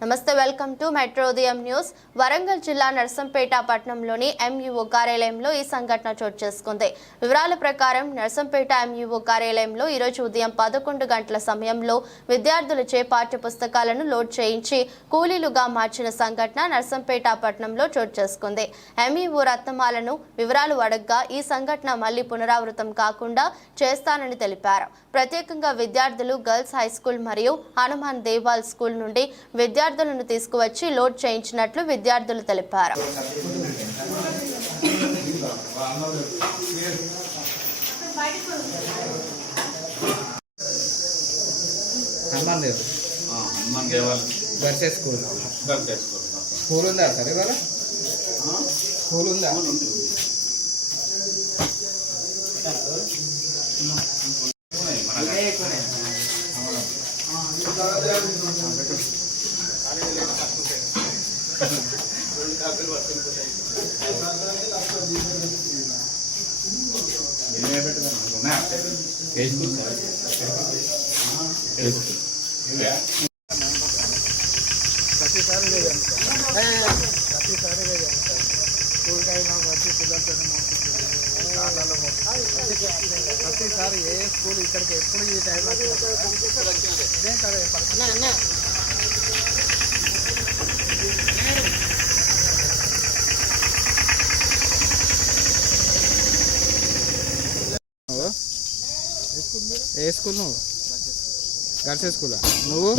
నమస్తే welcome to metro Udayam news. Warangal జిల్లా నర్సంపేట పట్టణంలోని ఎంఈఓ కార్యాలయంలో ఈ సంఘటన చోటు చేసుకుంది. వివరాల ప్రకారం నర్సంపేట ఎంఈఓ కార్యాలయంలో ఈరోజు ఉదయం పదకొండు గంటల సమయంలో విద్యార్థులచే పాఠ్య పుస్తకాలను లోడ్ చేయించి కూలీలుగా మార్చిన సంఘటన నర్సంపేట పట్టణంలో చోటు చేసుకుంది. ఎంఈఓ రత్నమాలను వివరాలు అడగ్గా ఈ సంఘటన మళ్ళీ పునరావృతం కాకుండా చేస్తానని తెలిపారు. ప్రత్యేకంగా విద్యార్థులు గర్ల్స్ హై స్కూల్ మరియు హనుమాన్ దేవాల్ స్కూల్ నుండి విద్యార్థులను తీసుకువచ్చి లోడ్ చేయించినట్లు విద్యార్థులు తెలిపారు. హనుమాన్ దేవ్. ఆ, హనుమాన్ దేవాలయం. గర్సే స్కూల్. గా చేసుకోవాలి స్కూల్. ఉందా సార్ ఇవాళ? స్కూల్ ఉందా. ప్రతిసారి లేదు ప్రతిసారి లేదు స్కూల్కి అయినా వచ్చి పిల్లలతో ప్రతిసారి ఏ స్కూల్ ఇక్కడికి ఎప్పుడు ఈ టైంలో ఇదే కదా ఏ స్కూల్ నువ్వు? గర్ల్స్ స్కూలా? నువ్వు?